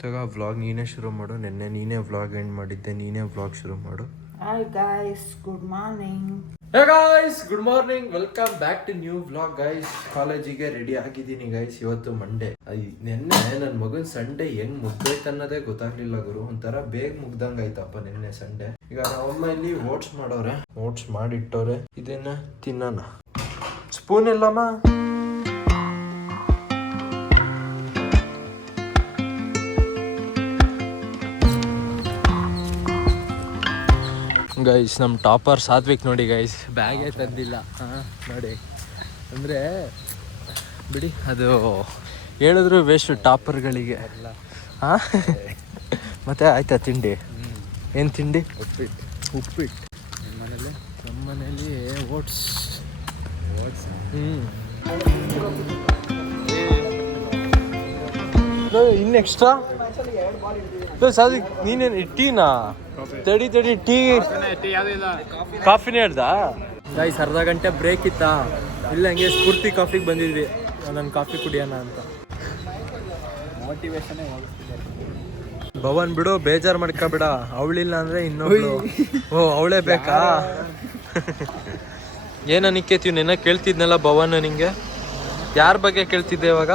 ತಗ ವ್ಲಾಗ್ ನೀನೇ ಶುರು ಮಾಡು ನಿನ್ನೆ ನೀನೇ ವ್ಲಾಗ್ ಎಂಡ್ ಮಾಡಿದ್ದೆ ನೀನೇ ವ್ಲಾಗ್ ಶುರು ಮಾಡು. Hi guys good morning hey guys good morning welcome back to new vlog guys ಕಾಲೇಜಿಗೆ ರೆಡಿ ಆಗಿದ್ದೀನಿ ಗೈಸ್ ಇವತ್ತು ಮಂಡೇ ನಿನ್ನೆ ನನ್ನ ಮಗನ್ ಸಂಡೆ ಹೆಂಗ್ ಮುಗ್ದೈತೆ ಅನ್ನೋದೇ ಗೊತ್ತಾಗ್ಲಿಲ್ಲ ಗುರು. ಒಂಥರ ಬೇಗ ಮುಗ್ದಂಗ್ ಆಯ್ತಪ್ಪ ನಿನ್ನೆ ಸಂಡೆ ಈಗ ನಮ್ಮ ಇಲ್ಲಿ ಓಟ್ಸ್ ಮಾಡೋರೆ. ಓಟ್ಸ್ ಮಾಡಿಟ್ಟವ್ರೆ. ಇದನ್ನ ತಿನ್ನೋಣ. ಸ್ಪೂನ್ ಇಲ್ಲಮ್ಮ? ಗೈಸ್ ನಮ್ಮ ಟಾಪರ್ ಸಾತ್ವಿಕ್ ನೋಡಿ ಗೈಸ್ ಬ್ಯಾಗೇ ತಂದಿಲ್ಲ. ಹಾಂ ನೋಡಿ. ಅಂದರೆ ಬಿಡಿ ಅದು ಹೇಳಿದ್ರು ವೇಸ್ಟು ಟಾಪರ್ಗಳಿಗೆ ಹಾಂ? ಮತ್ತೆ ಆಯ್ತಾ ತಿಂಡಿ? ಏನು ತಿಂಡಿ? ಉಪ್ಪಿಟ್ಟು. ಉಪ್ಪಿಟ್ಟು. ನಿಮ್ಮ ಮನೇಲಿ? ನಮ್ಮ ಮನೇಲಿ ಓಟ್ಸ್. ಓಟ್ಸ್? ಹ್ಞೂ ಇನ್ನು ಎಕ್ಸ್ಟ್ರಾ ಸಾದಿಕ್ ನೀನೇನು ಟೀನಾ? ತಡಿ ತಡಿ ಟೀ. ಕಾಫಿನೇ ಹೇಳ್ದಾ? ಗೈಸ್ ಅರ್ಧ ಗಂಟೆ ಬ್ರೇಕ್ ಇತ್ತಾ? ಇಲ್ಲ ಹಂಗೆ ಸ್ಫೂರ್ತಿ ಕಾಫಿಗೆ ಬಂದಿದ್ವಿ. ನನ್ನ ಕಾಫಿ ಕುಡಿಯೋಣ ಅಂತ. ಭವನ್ ಬಿಡು ಬೇಜಾರು ಮಾಡ್ಕೊಬೇಡ. ಅವಳಿಲ್ಲ ಅಂದ್ರೆ ಇನ್ನೊಬ್ಳು. ಓ ಅವಳೇ ಬೇಕಾ? ಏನ ನಿಕ್ಕೇತೀವಿ ನಿನ್ನ ಕೇಳ್ತಿದ್ನಲ್ಲ ಭವನ್ ನಿಂಗೆ? ಯಾರ ಬಗ್ಗೆ ಕೇಳ್ತಿದ್ದೆ ಇವಾಗ?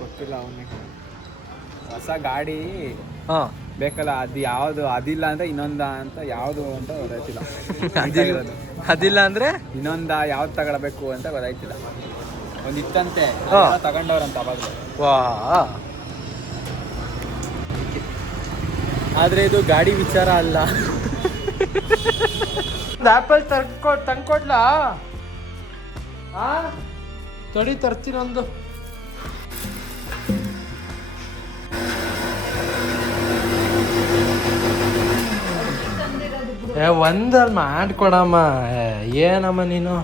ಗೊತ್ತಿಲ್ಲ ಅವನಿಗೆ. ಹೊಸ ಗಾಡಿ ಹಾ. ಬೇಕಲ್ಲ ಅದು ಯಾವುದು ಅದಿಲ್ಲ ಅಂದ್ರೆ ಇನ್ನೊಂದ ಅಂತ ಯಾವುದು ಅಂತ ಗೊತ್ತಾಯ್ತಿಲ್ಲ. ಅದಿಲ್ಲ. ಅದಿಲ್ಲ ಅಂದ್ರೆ? ಇನ್ನೊಂದ ಯಾವ್ದು ತಗೊಳ್ಬೇಕು ಅಂತ ಗೊತ್ತಾಯ್ತಿಲ್ಲ. ಒಂದ್ ಇತ್ತಂತೆ. ಹಾ. ತಗೊಂಡವ್ರಂತ ಅವಾಗ ವಾ. ಆದ್ರೆ ಇದು ಗಾಡಿ ವಿಚಾರ ಅಲ್ಲ. ಆಪಲ್ ತರ್ಕೊ ತಂದ್ಕೊಡ್ಲಾ? ಆ? ತಡಿ ತರ್ತೀನೊಂದು ಏ ಒಂದಲ್ಲಿ ಮಾಡ್ಕೊಡಮ್ಮ. ಏ, ಏನಮ್ಮ ನೀನು?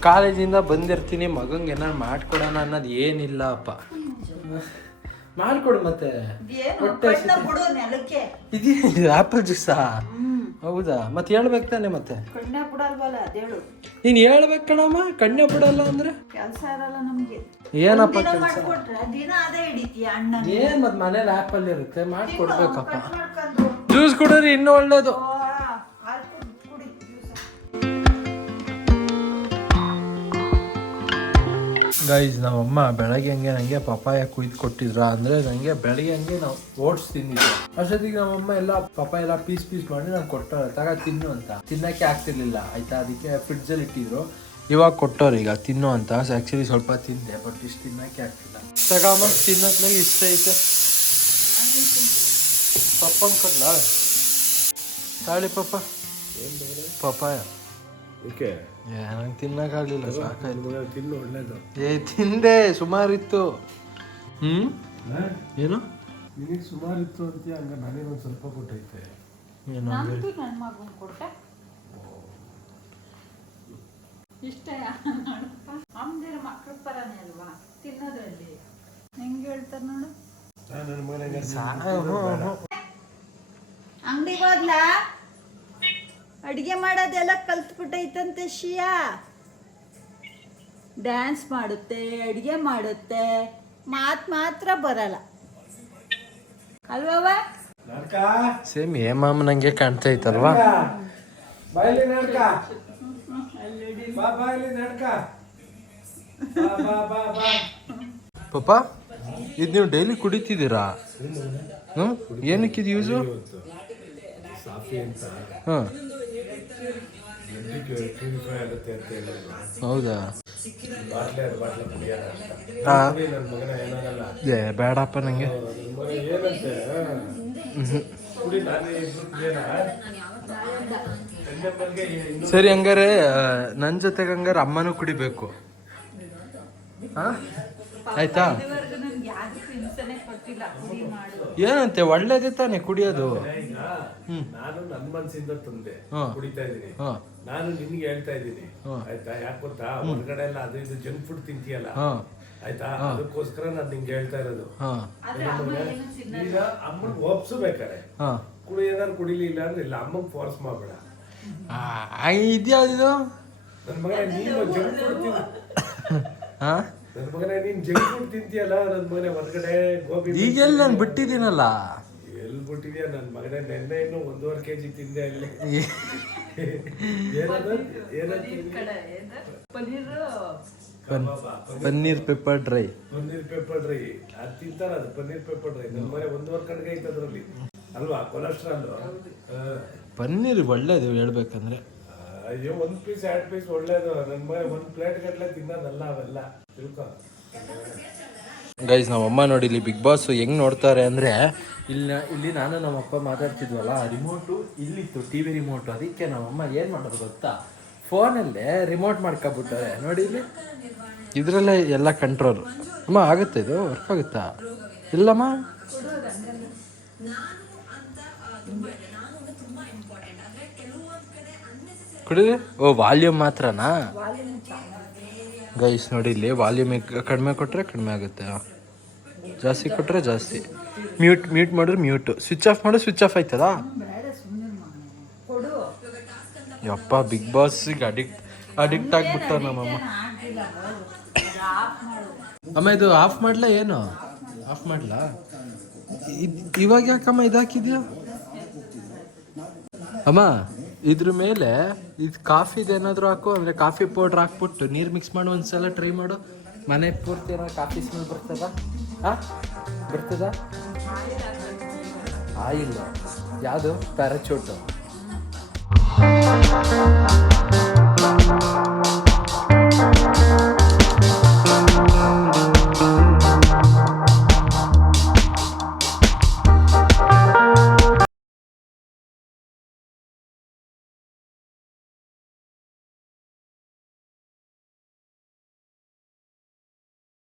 ಕಾಲೇಜಿಂದ ಬಂದಿರ್ತೀನಿ ಮಗಂಗೆ ಏನಾರು ಮಾಡ್ಕೊಡೋಣ ಅನ್ನೋದು ಏನಿಲ್ಲ ಅಪ್ಪ. ಮಾಡ್ಕೊಡು ಮತ್ತೆ. ಇದು ಆಪಲ್ ಜ್ಯೂಸಾ? ಹೌದಾ? ಮತ್ತೆ ಹೇಳ್ಬೇಕು ತಾನೆ ಮತ್ತೆ? ನೀನ್ ಹೇಳ್ಬೇಕು ಕಣಮ್ಮ ಕಣ್ಣೆ ಬಿಡಲ್ಲ ಅಂದ್ರೆ? ಕೆಲಸ ಇರಲ್ಲ ನಮ್ಗೆ. ಏನಪ್ಪ ಕೆಲಸ? ಏನ್ ಮತ್ ಮನೇಲಿ ಆಪಲ್ ಇರುತ್ತೆ? ಮಾಡ್ಕೊಡ್ಬೇಕಪ್ಪ. ಜ್ಯೂಸ್ ಕುಡಿದ್ರೆ ಇನ್ನೂ ಒಳ್ಳೇದು. ಗೈಸ್ ನಮ್ಮಮ್ಮ ಬೆಳಗ್ಗೆ ಹಂಗೆ ನನಗೆ ಪಪ್ಪಾಯ ಕುಯ್ದು ಕೊಟ್ಟಿದ್ರ. ಅಂದ್ರೆ ನನಗೆ ಬೆಳಗ್ಗೆ ಹಂಗೆ ನಾವು ಓಟ್ಸ್ ತಿಂದಿದ್ದೆ ಅಷ್ಟೊತ್ತಿಗೆ ನಮ್ಮಮ್ಮ ಎಲ್ಲ ಪಪಾಯ ಎಲ್ಲ ಪೀಸ್ ಪೀಸ್ ಮಾಡಿ ನಂಗೆ ಕೊಟ್ಟವ್ರೆ. ತಗ ತಿನ್ನು ಅಂತ. ತಿನ್ನಕ್ಕೆ ಆಗ್ತಿರ್ಲಿಲ್ಲ. ಆಯ್ತಾ? ಅದಕ್ಕೆ ಫ್ರಿಡ್ಜಲ್ಲಿ ಇಟ್ಟಿದ್ರು. ಇವಾಗ ಕೊಟ್ಟವ್ರು ಈಗ ತಿನ್ನು ಅಂತ. ಆ್ಯಕ್ಚುಲಿ ಸ್ವಲ್ಪ ತಿಂದೆ ಬಟ್ ಇಷ್ಟು ತಿನ್ನಕ್ಕೆ ಆಗ್ತಿಲ್ಲ. ತಗಮ್ಮ ತಿನ್ನತ್ನಾಗ ಇಷ್ಟ ಐತೆ. ಪಪ್ಪ ಕೊಡ್ಲಾ? ತಾಳಿ ಪಪ್ಪ. ಪಪಾಯ ಏಕೆ? ಏ ನಂಗೆ ತಿನ್ನಕ್ಕಾಗ್ಲಿಲ್ಲ ಸಾಕಾಯ್ತು. ತಿನ್ನು ಒಳ್ಳೇದು? ಏ ತಿಂದೆ ಸುಮಾರಿತ್ತು. ಹ್ಮ್? ಏನು? ನಿನಗೆ ಸುಮಾರಿತ್ತು ಅಂತ ಹಂಗ ನನಗೊಂದು ಸ್ವಲ್ಪ ಕೊಟ್ಟೈತೆ. ಏನು ನಮ್ದು ನನ್ನ ಮಗನ್ ಕೊಟ್ಟೆ. ಇಷ್ಟ ಅಮ್ಮದಿರ ಮಕ್ಕಳ ಪರನೇ ಅಲ್ವಾ? ತಿನ್ನೋದ್ರಲ್ಲಿ. ಹೆಂಗೆ ಹೇಳ್ತಾರೆ ನೋಡು? ನನ್ನ ಅಡಿಗೆ ಮಾಡೋದೆಲ್ಲ ಕಲ್ತ್ಬಿಟ್ಟೈತಂತೆ ಶಿಯಾ. ಡ್ಯಾನ್ಸ್ ಮಾಡುತ್ತೆ ಅಡಿಗೆ ಮಾಡುತ್ತೆ ಮಾತು ಮಾತ್ರ ಬರಲ್ಲ. ಅಲ್ವವ ನಡ್ಕ ಸೇಮ್ ಏಮಾಮ ನಂಗೆ ಕಾಣ್ತಾ ಇತ್ತಲ್ವಾ ಬಾಯ್ಲಿ ನಡ್ಕ ಬಾ ಬಾಯ್ಲಿ ನಡ್ಕ ಬಾ ಬಾ ಬಾ ಬಾ. ಪಪ್ಪ ಇದು ನೀವು ಡೈಲಿ ಕುಡಿತಿದ್ದೀರಾ? ಹ್ಞೂ ಏನಕ್ಕಿದು ಯೂಸು? ಸಾಫಿ ಅಂತ ಹಾಂ. ಬ್ಲಡ್ಡಿಗೆ ಪ್ಯೂರಿಫೈ ಆಗುತ್ತೆ ಅಂತ ಹೇಳಿದ್ರು ಹೌದಾ? ಬಾಟ್ಲೆ ಬಾಟ್ಲೆ ಕುಡಿಯೋಣ ಅಂತ ಹಾ. ಕುಡಿ, ನನ್ನ ಮಗನ ಏನಾಗಲ್ಲ ಏ ಬೇಡಪ್ಪ ನನಗೆ ನನ್ನ ಮಗ ಏನಂತೆ ಕುಡಿ ನಾನೇ ಇಬ್ರು ಕುಡಿಯೋಣ ಸಂಜೆ ಬಗ್ಗೆ ಇನ್ನು ಸರಿ ಹಂಗಾರೆ ನನ್ನ ಜೊತೆಗೆ ಹಂಗಾರೆ ಅಮ್ಮನೂ ಕುಡಿಬೇಕು. ಹಾಂ ಆಯ್ತಾ? ಏನಂತೆ ಒಳ್ಳೇದೇ ತಾನೆ ಕುಡಿಯೋದು? ನಾನು ನನ್ನ ಮನ್ಸಿಂದ ತಂದೆ ಹಾ. ಕುಡಿತಾ ಇದೀನಿ ಹಾಂ. ನಾನು ನಿನ್ಗೆ ಹೇಳ್ತಾ ಇದ್ದೀನಿ. ಆಯ್ತಾ ಯಾಕೆ ಗೊತ್ತಾ? ಹೊರಗಡೆ ಎಲ್ಲ ಅದು ಇದು ಜಂಕ್ ಫುಡ್ ತಿಂತೀಯಲ್ಲ? ಹಾಂ. ಆಯ್ತಾ? ಅದಕ್ಕೋಸ್ಕರ ನಾನು ನಿಂಗೆ ಹೇಳ್ತಾ ಇರೋದು. ಹಾಂ. ಈಗ ಅಮ್ಮನ್ ಒಪ್ಸು ಬೇಕಾರೆ ಹಾಂ. ಕುಡಿ ಏನಾರು ಕುಡಿಲಿಲ್ಲ ಅಂದ್ರೆ ಇಲ್ಲ ಅಮ್ಮಗ್ ಫೋರ್ಸ್ ಮಾಡ್ಬೇಡ. ಇದ್ಯಾವ್ದು ನನ್ನ ಮಗ ನೀನು ಜಂಕ್ ಫುಡ್ ಹಾಂ. ನನ್ನ ಮಗನೇ ನೀನು ಜಂಕ್ ಫುಡ್ ತಿಂತೀಯಲ್ಲ ನನ್ನ ಮಗನೇ ಹೊರಗಡೆ ಗೋಬಿ ಈಗೆಲ್ಲ ನಾನು ಬಿಟ್ಟಿದ್ದೀನಲ್ಲ? ಎಲ್ಲಿ ಬಿಟ್ಟಿದ್ಯಾ? ನನ್ನ ಮಗನೇ ನೆನ್ನೆ ಇನ್ನು ಒಂದೂವರೆ ಕೆಜಿ ತಿಂದೆ ಅಲ್ಲಿ. ಏನದು? ಏನದು paneer pepper dry paneer pepper dry ಅದು ತಿಂತಾರ ಅದು ಪನ್ನೀರ್ ಪೇಪರ್ ಡ್ರೈ ನನ್ನ ಮನೆ ಒಂದೂವರೆ ಕಡೆಗೆ ಐತೆ ಅದರಲ್ಲಿ. ಅಲ್ವಾ? ಕೊಲೆಸ್ಟ್ರಾಲ್? ಪನ್ನೀರ್ ಒಳ್ಳೇದು ಹೇಳ್ಬೇಕಂದ್ರೆ. ಅಯ್ಯೋ ಒಂದ್ ಪೀಸ್ ಎರಡ್ ಪೀಸ್ ಒಳ್ಳೇದು. ನನ್ನ ಮನೆ ಒಂದ್ ಪ್ಲೇಟ್ ಗಟ್ಲೆ ತಿನ್ನೋದಲ್ಲ ಅವೆಲ್ಲ. ತಿಳ್ಕೊ. ಗೈಸ್ ನಮ್ಮ ಅಮ್ಮ ನೋಡಿ ಇಲ್ಲಿ ಬಿಗ್ ಬಾಸ್ ಹೆಂಗ್ ನೋಡ್ತಾರೆ ಅಂದ್ರೆ ಇಲ್ಲಿ ಇಲ್ಲಿ ನಾನು ನಮ್ಮ ಅಪ್ಪ ಮಾತಾಡ್ತಿದ್ವಲ್ಲ ರಿಮೋಟು ಇಲ್ಲಿತ್ತು ಟಿ ವಿ ರಿಮೋಟು ಅದಕ್ಕೆ ನಮ್ಮಮ್ಮ ಏನು ಮಾಡೋದು ಗೊತ್ತಾ? ಫೋನಲ್ಲೇ ರಿಮೋಟ್ ಮಾಡ್ಕೊಬಿಟ್ಟಾರೆ ನೋಡಿ ಇಲ್ಲಿ. ಇದರಲ್ಲೇ ಎಲ್ಲ ಕಂಟ್ರೋಲ್ ಅಮ್ಮ ಆಗುತ್ತೆ ಇದು? ವರ್ಕ್ ಆಗುತ್ತಾ? ಇಲ್ಲಮ್ಮ? ಕುಡಿದ್ರೆ ಓ ವಾಲ್ಯೂಮ್ ಮಾತ್ರನಾ? ಗೈಸ್ ನೋಡಿ ಇಲ್ಲಿ ವಾಲ್ಯೂಮ್ ಕಡಿಮೆ ಕೊಟ್ಟರೆ ಕಡಿಮೆ ಆಗುತ್ತೆ. ಜಾಸ್ತಿ ಕೊಟ್ಟರೆ ಜಾಸ್ತಿ. ಮ್ಯೂಟ್ ಮ್ಯೂಟ್ ಮಾಡಿದ್ರೆ ಮ್ಯೂಟ್ ಸ್ವಿಚ್ ಆಫ್ ಮಾಡಿದ್ರೆ ಸ್ವಿಚ್ ಆಫ್ ಆಯ್ತದ ಯಪ್ಪ ಬಿಗ್ ಬಾಸ್ಗೆ ಅಡಿಕ್ಟ್ ಅಡಿಕ್ಟ್ ಆಗ್ಬಿಟ್ಟ ನಮ್ಮಮ್ಮ. ಅಮ್ಮ ಇದು ಆಫ್ ಮಾಡ್ಲಾ ಏನು? ಆಫ್ ಮಾಡ್ಲಾ? ಇವಾಗ ಯಾಕಮ್ಮ ಇದಾಕಿದ್ಯಾ ಅಮ್ಮ ಇದ್ರ ಮೇಲೆ ಇದು ಕಾಫಿದು ಏನಾದರೂ ಹಾಕು ಅಂದರೆ ಕಾಫಿ ಪೌಡ್ರ್ ಹಾಕ್ಬಿಟ್ಟು ನೀರು ಮಿಕ್ಸ್ ಮಾಡಿ, ಒಂದ್ಸಲ ಟ್ರೈ ಮಾಡು. ಮನೆ ಪೂರ್ತಿ ಏನೋ ಕಾಫಿ ಸ್ಮೆಲ್ ಬರ್ತದ? ಹಾಂ? ಬರ್ತದ? ಆಯಿಲ್ ಯಾವುದು? ಪ್ಯಾರಾಚೂಟು.